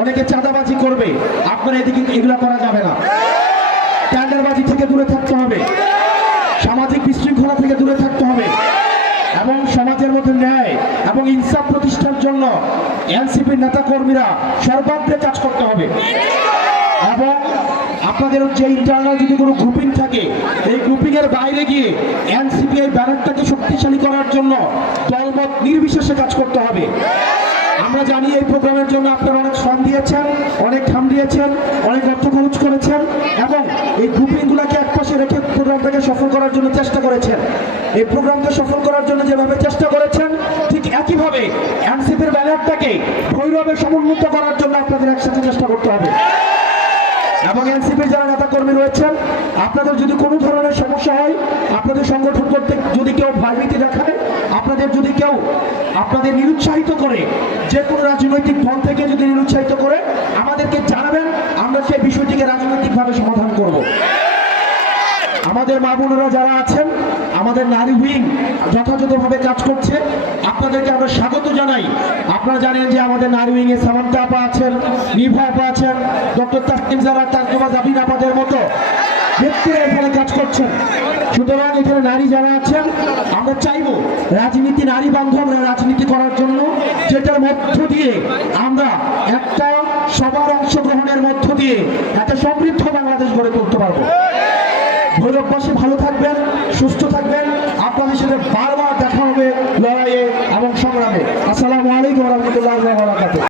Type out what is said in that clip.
অনেকে চাঁদাবাজি করবে। আপনারা এদিকে এগুলো করা যাবে না। টেন্ডারবাজি থেকে দূরে থাকতে হবে। সামাজিক বিশৃঙ্খলা থেকে দূরে থাকতে হবে। এবং সমাজের মধ্যে ন্যায় এবং ইনসাফ প্রতিষ্ঠার জন্য এনসিপির নেতা কর্মীরা সর্বাগ্রে কাজ করতে হবে। এবং আপনাদের যে ইন্টারনাল যদি কোনো গ্রুপিং থাকে, এই গ্রুপিং এর বাইরে গিয়ে এনসিপি এই ব্যানারটাকে শক্তিশালী করার জন্য দলমত নির্বিশেষে কাজ করতে হবে। আমরা জানি এই প্রোগ্রামের জন্য আপনারা অনেক শ্রম দিয়েছেন, অনেক ঘাম দিয়েছেন, অনেক অর্থ খরচ করেছেন এবং এই গ্রুপিংগুলোকে একপাশে রেখে প্রোগ্রামটাকে সফল করার জন্য চেষ্টা করেছেন। এই প্রোগ্রামকে সফল করার জন্য যেভাবে চেষ্টা করেছেন, ঠিক একইভাবে এনসিপির ব্যানারটাকে ভৈরবে সমুন্নত করার জন্য আপনাদের একসাথে চেষ্টা করতে হবে। এবং এনসিপির যারা নেতা কর্মী রয়েছেন, আপনাদের যদি কোনো ধরনের সমস্যা হয়, আপনাদের সংগঠন করতে যদি কেউ ভয়ভীতি দেখায়, আপনাদের যদি কেউ আপনাদের নিরুৎসাহিত করে, যে কোনো রাজনৈতিক দল থেকে যদি নিরুৎসাহিত করে, আমাদেরকে জানাবেন, আমরা আমাদের মা বোনেরা যারা আছেন, আমাদের নারী উইং যথাযথভাবে কাজ করছে, আপনাদেরকে আমরা স্বাগত জানাই। আপনারা জানেন যে আমাদের নারী উইং এ সামান্তা আপা আছেন, নিভা আপা আছেন, ডক্টর তাসনিম জারা তাজমা জাবিন আপাদের মতো ব্যক্তিরা এখানে কাজ করছেন। সুতরাং এখানে নারী যারা আছেন, আমরা চাইব রাজনীতি নারী বান্ধব রাজনীতি করার জন্য, যেটার মধ্য দিয়ে আমরা একটা সবার অংশগ্রহণের মধ্য দিয়ে একটা সমৃদ্ধ বাংলাদেশ গড়ে তুলতে পারব। ভৈরববাসী ভালো থাকবেন, সুস্থ থাকবেন। আপনাদের সাথে বারবার দেখা হবে লড়াইয়ে এবং সংগ্রামে। আসসালামু আলাইকুম রহমতুল্লাহ